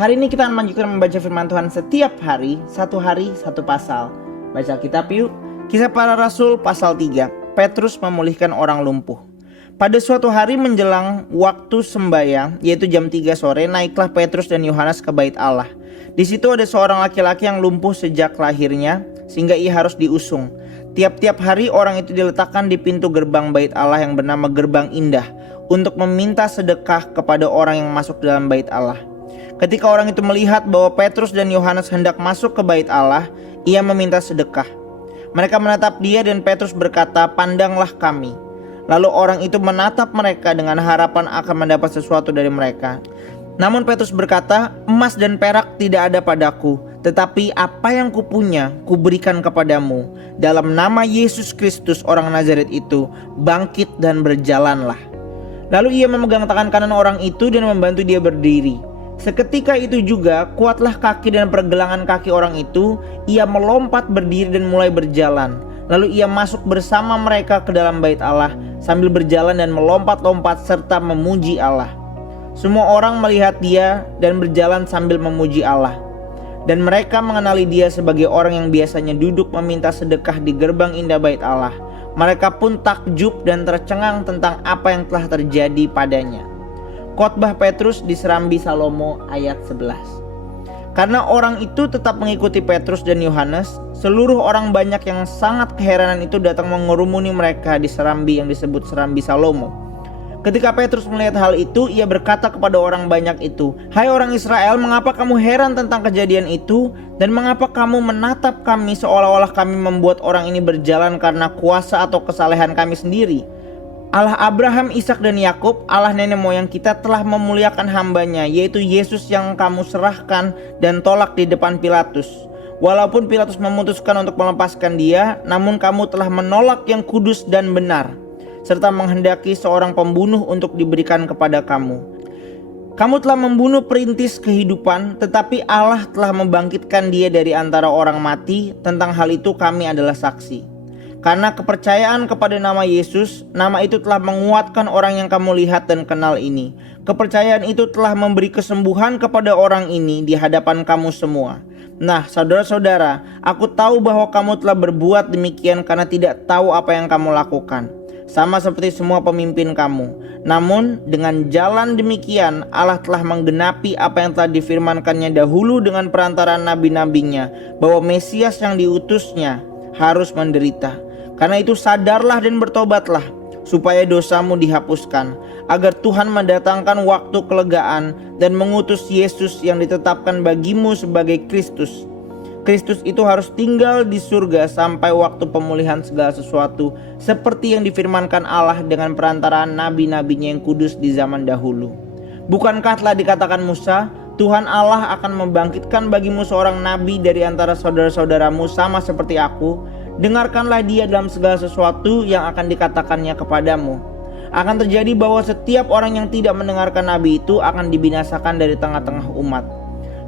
Hari ini kita akan melanjutkan membaca firman Tuhan setiap hari satu pasal. Baca Alkitab yuk. Kisah Para Rasul pasal 3. Petrus memulihkan orang lumpuh. Pada suatu hari menjelang waktu sembahyang, yaitu jam 3 sore, naiklah Petrus dan Yohanes ke bait Allah. Di situ ada seorang laki-laki yang lumpuh sejak lahirnya, sehingga ia harus diusung. Tiap-tiap hari orang itu diletakkan di pintu gerbang bait Allah yang bernama Gerbang Indah, untuk meminta sedekah kepada orang yang masuk dalam bait Allah. Ketika orang itu melihat bahwa Petrus dan Yohanes hendak masuk ke bait Allah, ia meminta sedekah. Mereka menatap dia dan Petrus berkata, "Pandanglah kami." Lalu orang itu menatap mereka dengan harapan akan mendapat sesuatu dari mereka. Namun Petrus berkata, "Emas dan perak tidak ada padaku, tetapi apa yang kupunya kuberikan kepadamu. Dalam nama Yesus Kristus orang Nazaret itu, bangkit dan berjalanlah." Lalu ia memegang tangan kanan orang itu dan membantu dia berdiri. Seketika itu juga kuatlah kaki dan pergelangan kaki orang itu. Ia melompat berdiri dan mulai berjalan. Lalu ia masuk bersama mereka ke dalam bait Allah sambil berjalan dan melompat-lompat serta memuji Allah. Semua orang melihat dia dan berjalan sambil memuji Allah. Dan mereka mengenali dia sebagai orang yang biasanya duduk meminta sedekah di gerbang indah bait Allah. Mereka pun takjub dan tercengang tentang apa yang telah terjadi padanya. Khotbah Petrus di Serambi Salomo ayat 11. Karena orang itu tetap mengikuti Petrus dan Yohanes, seluruh orang banyak yang sangat keheranan itu datang mengerumuni mereka di serambi yang disebut Serambi Salomo. Ketika Petrus melihat hal itu, ia berkata kepada orang banyak itu, "Hai orang Israel, mengapa kamu heran tentang kejadian itu? Dan mengapa kamu menatap kami seolah-olah kami membuat orang ini berjalan karena kuasa atau kesalehan kami sendiri? Allah Abraham, Ishak dan Yakub, Allah nenek moyang kita telah memuliakan hambanya, yaitu Yesus yang kamu serahkan dan tolak di depan Pilatus. Walaupun Pilatus memutuskan untuk melepaskan dia, namun kamu telah menolak yang kudus dan benar, serta menghendaki seorang pembunuh untuk diberikan kepada kamu. Kamu telah membunuh perintis kehidupan, tetapi Allah telah membangkitkan dia dari antara orang mati. Tentang hal itu kami adalah saksi. Karena kepercayaan kepada nama Yesus, nama itu telah menguatkan orang yang kamu lihat dan kenal ini. Kepercayaan itu telah memberi kesembuhan kepada orang ini di hadapan kamu semua. Nah, saudara-saudara, aku tahu bahwa kamu telah berbuat demikian karena tidak tahu apa yang kamu lakukan, sama seperti semua pemimpin kamu. Namun dengan jalan demikian Allah telah menggenapi apa yang telah difirmankannya dahulu dengan perantaraan nabi-nabinya, bahwa Mesias yang diutusnya harus menderita. Karena itu sadarlah dan bertobatlah, supaya dosamu dihapuskan, agar Tuhan mendatangkan waktu kelegaan dan mengutus Yesus yang ditetapkan bagimu sebagai Kristus. Kristus itu harus tinggal di surga sampai waktu pemulihan segala sesuatu, seperti yang difirmankan Allah dengan perantaraan nabi-nabinya yang kudus di zaman dahulu. Bukankah telah dikatakan Musa, Tuhan Allah akan membangkitkan bagimu seorang nabi dari antara saudara-saudaramu sama seperti aku? Dengarkanlah dia dalam segala sesuatu yang akan dikatakannya kepadamu. Akan terjadi bahwa setiap orang yang tidak mendengarkan nabi itu akan dibinasakan dari tengah-tengah umat.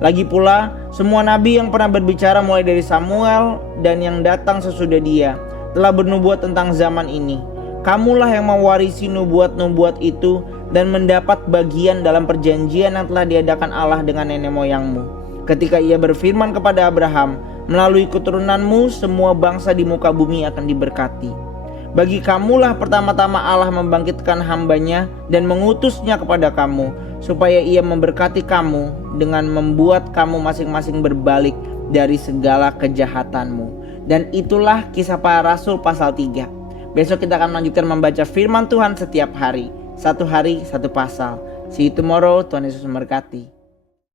Lagi pula, semua nabi yang pernah berbicara mulai dari Samuel dan yang datang sesudah dia telah bernubuat tentang zaman ini. Kamulah yang mewarisi nubuat-nubuat itu dan mendapat bagian dalam perjanjian yang telah diadakan Allah dengan nenek moyangmu, ketika ia berfirman kepada Abraham, melalui keturunanmu semua bangsa di muka bumi akan diberkati. Bagi kamulah pertama-tama Allah membangkitkan hambanya dan mengutusnya kepada kamu, supaya ia memberkati kamu dengan membuat kamu masing-masing berbalik dari segala kejahatanmu. Dan itulah Kisah Para Rasul pasal 3. Besok kita akan melanjutkan membaca firman Tuhan setiap hari satu pasal. See you tomorrow. Tuhan Yesus memberkati.